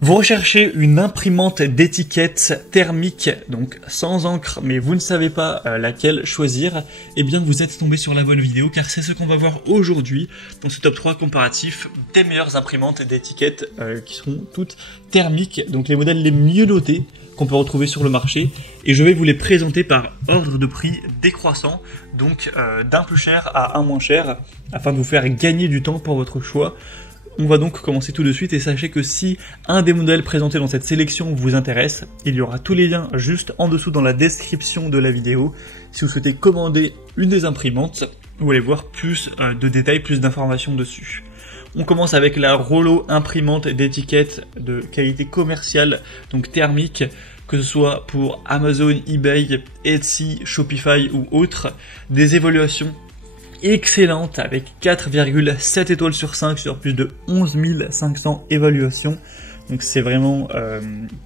Vous recherchez une imprimante d'étiquette thermique, donc sans encre, mais vous ne savez pas laquelle choisir, eh bien vous êtes tombé sur la bonne vidéo, car c'est ce qu'on va voir aujourd'hui dans ce top 3 comparatif des meilleures imprimantes d'étiquette qui seront toutes thermiques, donc les modèles les mieux notés qu'on peut retrouver sur le marché, et je vais vous les présenter par ordre de prix décroissant, donc d'un plus cher à un moins cher, afin de vous faire gagner du temps pour votre choix. On va donc commencer tout de suite et sachez que si un des modèles présentés dans cette sélection vous intéresse, il y aura tous les liens juste en dessous dans la description de la vidéo. Si vous souhaitez commander une des imprimantes, vous allez voir plus de détails, plus d'informations dessus. On commence avec la Rollo imprimante d'étiquette de qualité commerciale, donc thermique, que ce soit pour Amazon, eBay, Etsy, Shopify ou autres, des évaluations excellente avec 4,7 étoiles sur 5 sur plus de 11 500 évaluations. Donc c'est vraiment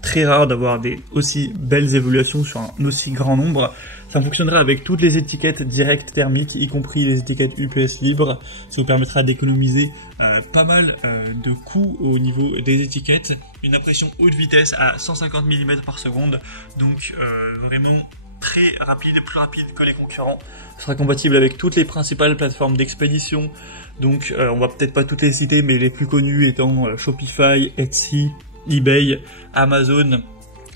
très rare d'avoir des aussi belles évaluations sur un aussi grand nombre. Ça fonctionnera avec toutes les étiquettes directes thermiques, y compris les étiquettes UPS libres. Ça vous permettra d'économiser pas mal de coûts au niveau des étiquettes. Une impression haute vitesse à 150 mm par seconde, donc vraiment très rapide, plus rapide que les concurrents. Ce sera compatible avec toutes les principales plateformes d'expédition. Donc on va peut-être pas toutes les citer, mais les plus connues étant Shopify, Etsy, eBay, Amazon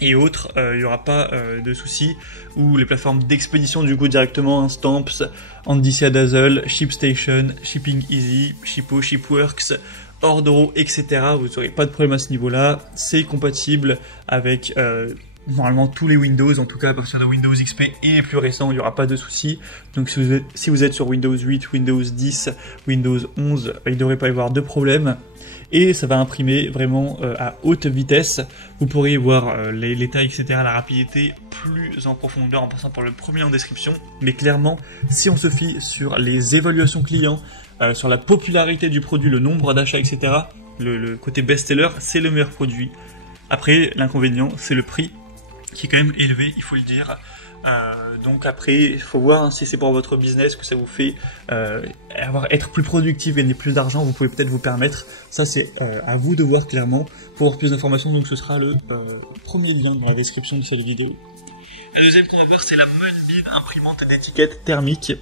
et autres. Il n'y aura pas de soucis. Ou les plateformes d'expédition du coup directement, Stamps, Andicia Dazzle, ShipStation, Shipping Easy, Shippo, Shipworks, Ordoro, etc. Vous n'aurez pas de problème à ce niveau-là. C'est compatible avec normalement tous les Windows, en tout cas à partir de Windows XP et les plus récents, il n'y aura pas de soucis. Donc si vous êtes sur Windows 8, Windows 10, Windows 11, il ne devrait pas y avoir de problème. Et ça va imprimer vraiment à haute vitesse. Vous pourrez voir les tailles, etc., la rapidité plus en profondeur en passant par le premier en description. Mais clairement, si on se fie sur les évaluations clients, sur la popularité du produit, le nombre d'achats, etc., le côté best-seller, c'est le meilleur produit. Après, l'inconvénient, c'est le prix, qui est quand même élevé, il faut le dire. Donc après, il faut voir si c'est pour votre business que ça vous fait être plus productif, gagner plus d'argent, vous pouvez peut-être vous permettre. Ça, c'est à vous de voir clairement. Pour avoir plus d'informations, donc ce sera le premier lien dans la description de cette vidéo. La deuxième qu'on va voir, c'est la Moonbeam imprimante d'étiquette thermique.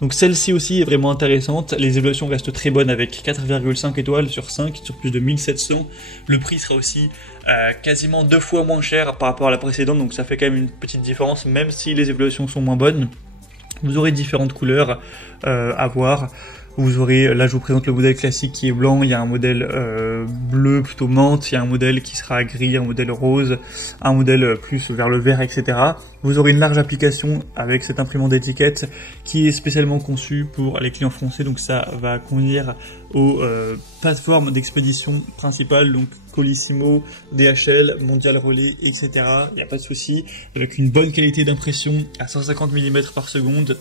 Donc celle-ci aussi est vraiment intéressante. Les évaluations restent très bonnes avec 4,5 étoiles sur 5 sur plus de 1700. Le prix sera aussi quasiment 2 fois moins cher par rapport à la précédente. Donc ça fait quand même une petite différence, même si les évaluations sont moins bonnes. Vous aurez différentes couleurs à voir. Vous aurez, là je vous présente le modèle classique qui est blanc, il y a un modèle bleu plutôt menthe, il y a un modèle qui sera gris, un modèle rose, un modèle plus vers le vert, etc. Vous aurez une large application avec cette imprimante d'étiquette qui est spécialement conçue pour les clients français, donc ça va convenir aux plateformes d'expédition principales, donc Colissimo, DHL, Mondial Relais, etc. Il n'y a pas de souci, avec une bonne qualité d'impression à 150 mm par seconde.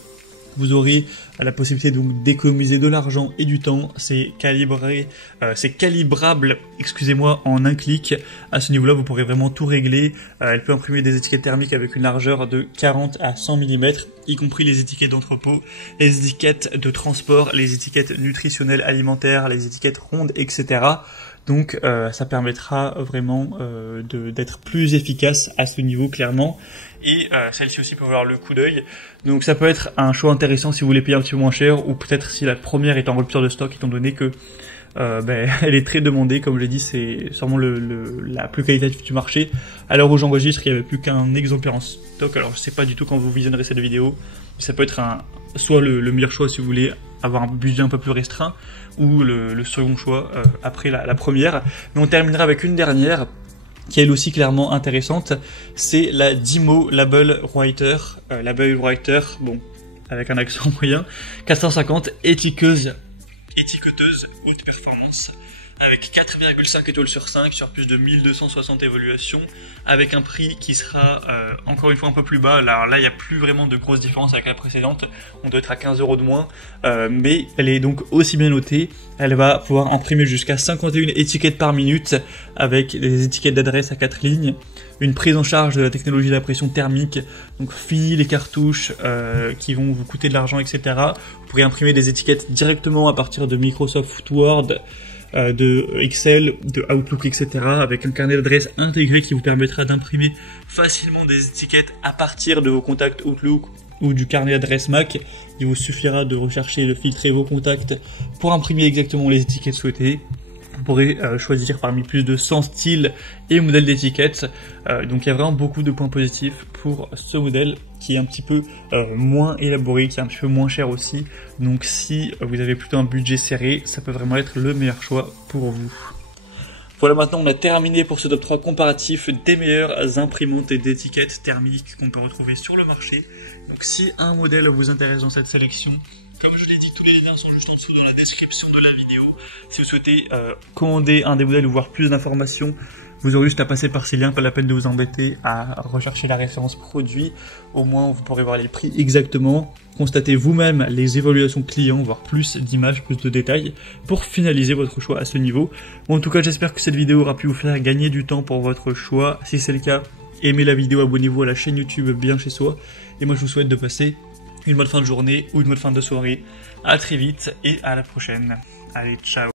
Vous aurez la possibilité donc d'économiser de l'argent et du temps. C'est calibrable, excusez-moi, en un clic. À ce niveau-là, vous pourrez vraiment tout régler. Elle peut imprimer des étiquettes thermiques avec une largeur de 40 à 100 mm, y compris les étiquettes d'entrepôt, les étiquettes de transport, les étiquettes nutritionnelles alimentaires, les étiquettes rondes, etc. Donc ça permettra vraiment d'être plus efficace à ce niveau clairement. Et celle-ci aussi peut avoir le coup d'œil. Donc ça peut être un choix intéressant si vous voulez payer un petit peu moins cher, ou peut-être si la première est en rupture de stock, étant donné que elle est très demandée. Comme je l'ai dit, c'est sûrement la plus qualitative du marché. À l'heure où j'enregistre, il n'y avait plus qu'un exemplaire en stock. Alors je sais pas du tout quand vous visionnerez cette vidéo, mais ça peut être soit le meilleur choix si vous voulez avoir un budget un peu plus restreint, ou le second choix après la première. Mais on terminera avec une dernière qui est elle aussi clairement intéressante, c'est la Dymo Label Writer, bon, avec un accent moyen, 450 étiqueteuse haute performance, avec 4,5 étoiles sur 5 sur plus de 1260 évaluations, avec un prix qui sera encore une fois un peu plus bas. Alors là, il n'y a plus vraiment de grosses différences avec la précédente, on doit être à 15 € de moins, mais elle est donc aussi bien notée. Elle va pouvoir imprimer jusqu'à 51 étiquettes par minute, avec des étiquettes d'adresse à 4 lignes, une prise en charge de la technologie d'impression thermique, donc fini les cartouches qui vont vous coûter de l'argent, etc. Vous pourrez imprimer des étiquettes directement à partir de Microsoft Word, de Excel, de Outlook, etc. avec un carnet d'adresses intégré qui vous permettra d'imprimer facilement des étiquettes à partir de vos contacts Outlook ou du carnet d'adresses Mac. Il vous suffira de rechercher et de filtrer vos contacts pour imprimer exactement les étiquettes souhaitées. Vous pourrez choisir parmi plus de 100 styles et modèles d'étiquettes. Donc il y a vraiment beaucoup de points positifs pour ce modèle qui est un petit peu moins élaboré, qui est un petit peu moins cher aussi. Donc si vous avez plutôt un budget serré, ça peut vraiment être le meilleur choix pour vous. Voilà, maintenant on a terminé pour ce top 3 comparatif des meilleures imprimantes et d'étiquettes thermiques qu'on peut retrouver sur le marché. Donc si un modèle vous intéresse dans cette sélection, comme je l'ai dit, tous les liens sont juste en dessous dans la description de la vidéo. Si vous souhaitez commander un des modèles ou voir plus d'informations, vous aurez juste à passer par ces liens, pas la peine de vous embêter à rechercher la référence produit. Au moins, vous pourrez voir les prix exactement, constater vous-même les évaluations clients, voir plus d'images, plus de détails, pour finaliser votre choix à ce niveau. Bon, en tout cas, j'espère que cette vidéo aura pu vous faire gagner du temps pour votre choix. Si c'est le cas, aimez la vidéo, abonnez-vous à la chaîne YouTube Bien Chez Soi. Et moi, je vous souhaite de passer une bonne fin de journée ou une bonne fin de soirée. À très vite et à la prochaine. Allez, ciao.